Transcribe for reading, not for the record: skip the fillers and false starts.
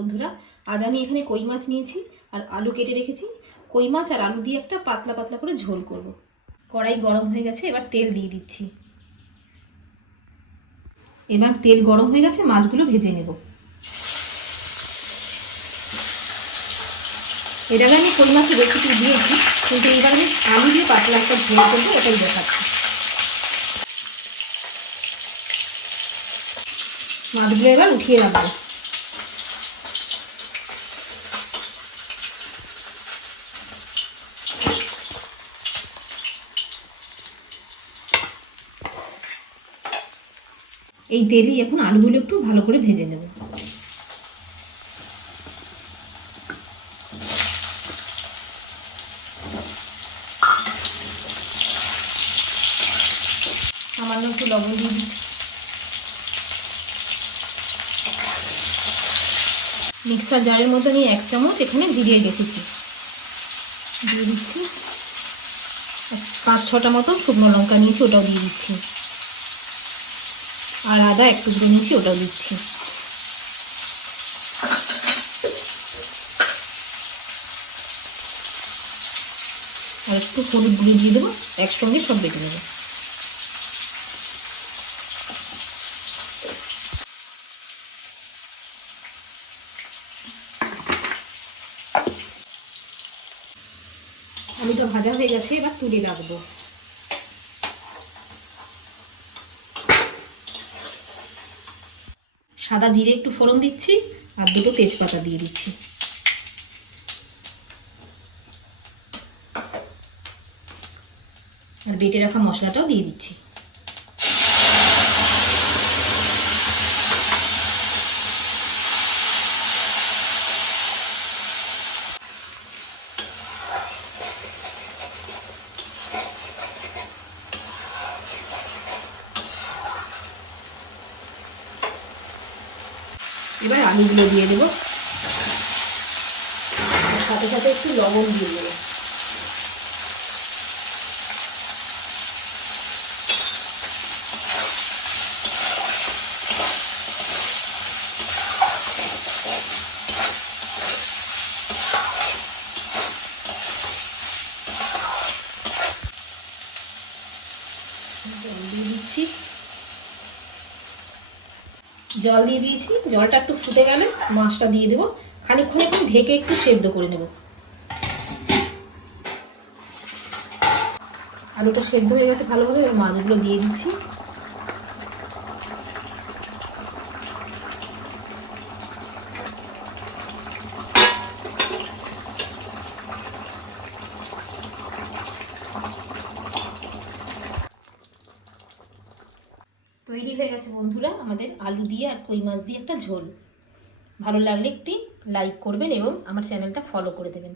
বন্ধুরা, আজ আমি এখানে কই মাছ নিয়েছি আর আলু কেটে রেখেছি। কই মাছ আর আলু দিয়ে একটা পাতলা পাতলা করে ঝোল করব। কড়াই গরম হয়ে গেছে, এবার তেল দিয়ে দিচ্ছি। এবার তেল গরম হয়ে গেছে, মাছগুলো ভেজে নেব। এর আগে আমি কই মাছের রেসিপি দিয়েছি, কিন্তু এবার আমি আলু দিয়ে পাতলা একটা ঝোল করবো, ওটাই দেখাচ্ছি। মাছগুলো এবার উঠিয়ে রাখবো। এই তেলেই এখন আলুগুলো একটু ভালো করে ভেজে নেব। সামান্য একটু লবণ দিয়ে দিচ্ছি। মিক্সার জারের মধ্যে আমি 1 চামচ এখানে জিরে রেখেছি, দিয়ে দিচ্ছি। 5-6টা মতো শুকনো লঙ্কা নিয়েছি, ওটাও দিয়ে দিচ্ছি। আর আদা একটু টুকরো নিয়েছি, ওটাও দিচ্ছি। আর একটু হলুদ গুঁড়ো দিয়ে দেবো, একসঙ্গে সব বেটে নেবো। আলুটা ভাজা হয়ে গেছে, এবার তুলে রাখবো। সাদা জিরে একটু ফোড়ন দিচ্ছি আর 2টো তেজপাতা দিয়ে দিচ্ছি। আর বেটে রাখা মশলাটাও দিয়ে দিচ্ছি। এবার আলুগুলো দিয়ে দেবো, সাথে সাথে একটু লবণ দিয়ে দেবো। দিয়ে দিচ্ছি, জল দিয়ে দিয়েছি। জলটা একটু ফুটে গেলে মাছটা দিয়ে দেবো। খানিকক্ষণ একটু ঢেকে একটু সেদ্ধ করে নেব। আলুটা সেদ্ধ হয়ে গেছে ভালোভাবে, এবার মাছগুলো দিয়ে দিচ্ছি। তৈরি হয়ে গেছে বন্ধুরা আমাদের আলু দিয়ে আর কই মাছ দিয়ে একটা ঝোল। ভালো লাগলে একটি লাইক করবেন এবং আমার চ্যানেলটা ফলো করে দেবেন।